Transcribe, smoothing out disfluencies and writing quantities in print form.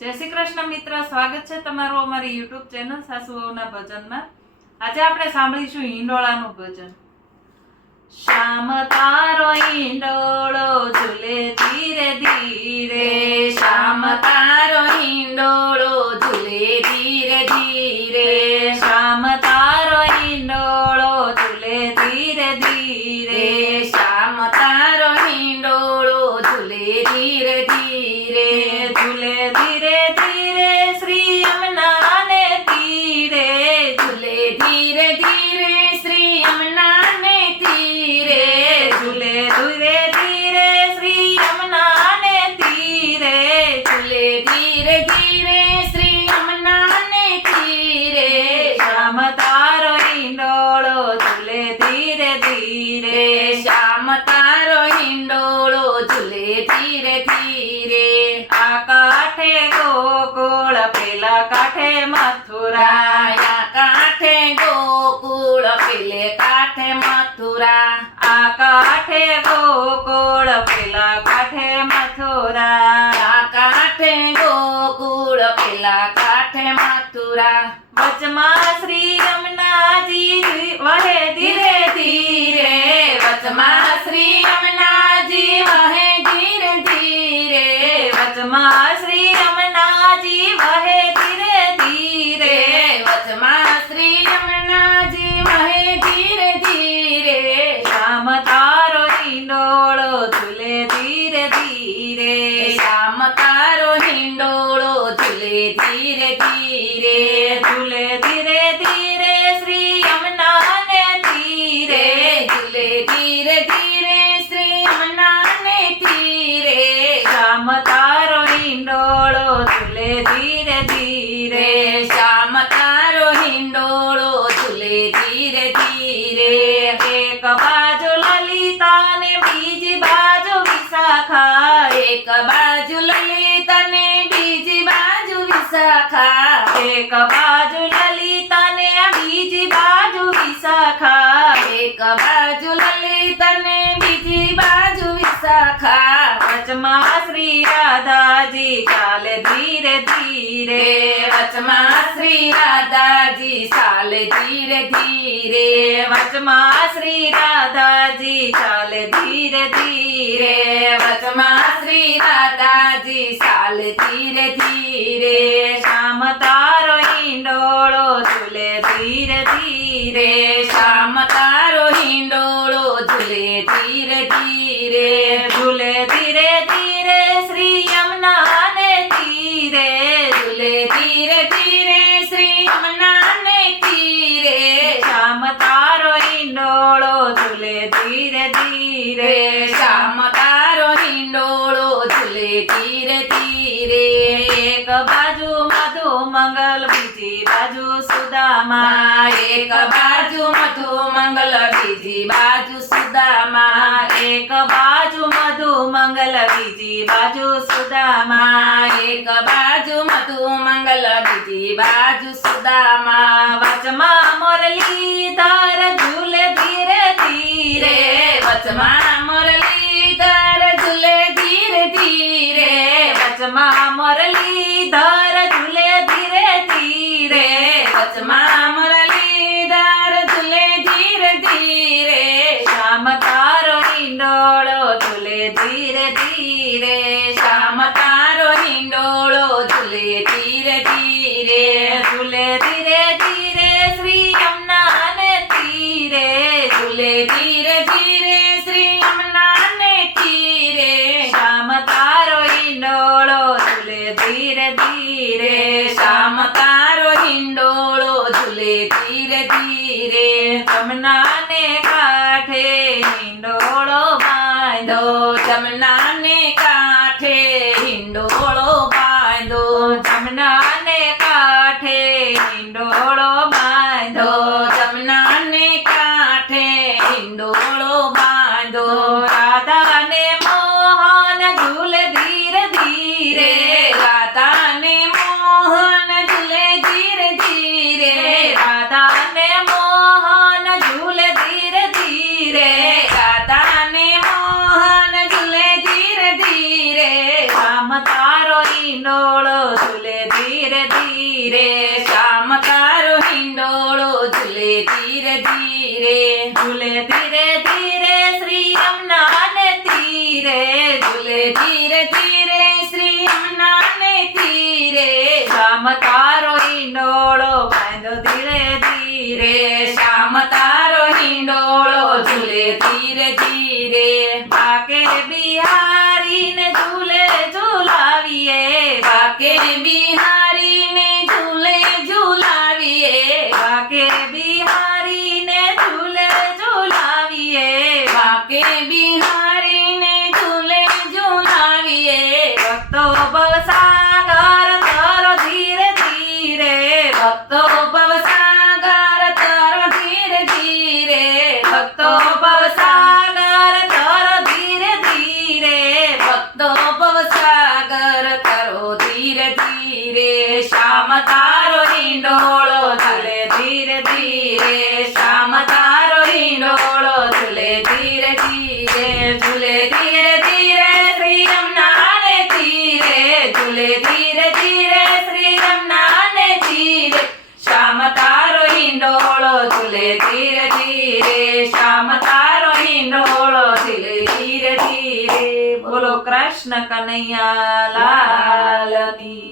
જય શ્રી કૃષ્ણ મિત્ર, સ્વાગત છે તમારું અમારી યુટ્યુબ ચેનલ સાસુ વહુના ભજનમાં. આજે આપણે સાંભળીશું હિંડોળાનું ભજન. શ્યામ તારો હિંડોળો ઝૂલે ધીરે ધીરે, શ્યામ તારો હિંડોળો ઝૂલે ધીરે ધીરે, શ્યામ તારો હિંડોળો ઝૂલે ધીરે ધીરે, શ્યામ તારો હિંડોળો ઝૂલે ધીરે ધીરે, ઝૂલે ધીરે ધીરે શ્રી યમુનાને તીરે, ઝૂલે ધીરે ધીરે શ્રી યમુનાને તીરે, ઝૂલે ધીરે ધીરે શ્રી યમુનાને તીરે, ઝૂલે ધીરે ધીરે શ્રી યમુનાને તીરે, શ્યામ તારો હિંડોળો ઝૂલે ધીરે ધીરે, શ્યામ તારો હિંડોળો ઝૂલે ધીરે ધીરે, આ કાંઠે ગોકુળ પેલા કાંઠે મથુરા, રાયા કાંઠે ગોકુળ પેલે કાંઠે મથુરા, આ કાંઠે ગોકુળ પેલા કાંઠે મથુરા, આ કાંઠે ગોકુળ પેલા કાંઠે મથુરા, વચમાં શ્રી યમુનાજી વહે ધીરે ધીરે, વચમાં શ્રી યમુનાજી વહે ધીરે ધીરે, વચમાં શ્રી યમુનાજી વહે ધીરે ધીરે, વચમાં શ્રી યમુનાજી વહે ધીરે ધીરે, શ્યામ તારો હિંડોળો ઝૂલે ધીરે ધીરે, શ્યામ તારો હિંડોળો ઝૂલે ધીરે ધીરે, ઝૂલે ધીરે ધીરે શ્રી યમુનાને તીરે, ઝૂલે ધીરે ધીરે શ્રી યમુનાને તીરે, શ્યામ તારો હિંડોળો ઝૂલે ધીરે ધીરે, શ્યામ તારો હિંડોળો ઝૂલે ધીરે ધીરે, એક બાજુ લલિતા ને બીજી બાજુ વિશાખા, એક બાજુ લલિતા ને બીજી બાજુ વિશાખા, એક બાજુ લલિતા ને બીજી બાજુ વિશાખા, એક બાજુ લલિતા ને બીજી બાજુ વિશાખા, વચમાં શ્રી રાધાજી ચાલે ધીરે ધીરે, વચમાં શ્રી રાધાજી ચાલે ધીરે ધીરે, વચમાં શ્રી રાધાજી ચાલે ધીરે ધીરે, વચમાં શ્રી રાધાજી ચાલે ધીરે ધીરે, શ્યામ તારો હિંડોળો ઝૂલે ધીરે ધીરે, શ્યામ તારો હિંડોળો ઝૂલે ધીરે ધીરે, ઝૂલે ધીરે ધીરે શ્રી યમુનાને તીરે, ઝૂલે ધીરે ધીરે શ્રી યમુનાને તીરે, શ્યામ તારો હિંડોળો ઝૂલે ધીરે ધીરે, શ્યામ તારો હિંડોળો ઝૂલે ધીરે ધીરે, એક બાજુ મધુ મંગલ બીજી બાજુ સુદામા, એક બાજુ મધુ મંગલ બીજી બાજુ સુદામા, એક બાજુ મધુ મંગલ બીજી બાજુ સુદામા, એક બાજુ મધુ મંગલ બીજી બાજુ સુદામા, વચમાં મુરલીધર ઝૂલે ધીરે ધીરે, વચમાં મુરલીધર ઝૂલે ધીરે ધીરે, વચમાં મુરલીધર ઝૂલે ધીરે ધીરે, વચમાં મુરલીધર ઝૂલે ધીરે ધીરે, શ્યામ તારો હિંડોળો ઝૂલે ધીરે ધીરે, શ્યામ તારો હિંડોળો ઝૂલે ધીરે ધીરે, ઝૂલે ધીરે ધીરે શ્રી યમુનાને તીરે, ઝૂલે ધીરે ધીરે શ્રી યમુનાને તીરે, શ્યામ તારો હિંડોળો ઝૂલે ધીરે ધીરે, શ્યામ તારો હિંડોળો ઝૂલે ધીરે ધીરે, યમુનાને કાંઠે હિંડોળો બાંધો, જમનાને કાંઠે હિંડોળો બાંધો, જમનાને કાંઠે હિંડોળો બાંધો, જમનાને કાંઠે હિંડોળો બાંધો, રાધાને મોહન ઝૂલે ધીરે ધીરે, રાધાને મોહન ઝૂલે ધીરે ધીરે, રાધાને મોહન ઝૂલે ઝૂલે ધીરે ધીરે શ્યામ તારો હિંડોળો ઝૂલે ધીરે ધીરે ઝૂલે ધીરે ધીરે શ્રી યમુના ને તીરે ઝૂલે ધીરે ધીરે શ્રી યમુના ને તીરે શ્યામ તારો હિંડોળો બાંધો ધીરે ધીરે શ્યામ તારો હિંડોળો ઝૂલે ધીરે ધીરે બાકે બિહારીને ઝૂલે ઝૂલાવીએ બાકે બિહારીને ઝૂલે ઝૂલાવીએ બાકે બિહારીને ઝૂલે ઝૂલાવીએ બાકે બિહારીને ઝૂલે ઝૂલાવીએ ભક્તો ભવસાગર તરો ધીરે ધીરે ભક્તો ભવસાગર તરો ધીરે ધીરે ભક્તો ભવસાગર તરો ધીરે ધીરે ભક્તો ભવસાગર તરો ધીરે ધીરે શ્યામ તારો હિંડોળો ઝૂલે ધીરે ધીરે શ્યામ તારો હિંડોળો ઝૂલે ધીરે ધીરે ઝૂલે ધીરે ધીરે શ્રી યમુના ને તીરે ઝૂલે ધીરે ધીરે શ્રી યમુના ને તીરે શ્યામ તારો હિંડોળો ઝૂલે ધીરે ધીરે શ્યામ તારો હિંડોળો ઝૂલે ધીરે ધીરે બોલો કૃષ્ણ કનૈયા લાલ કી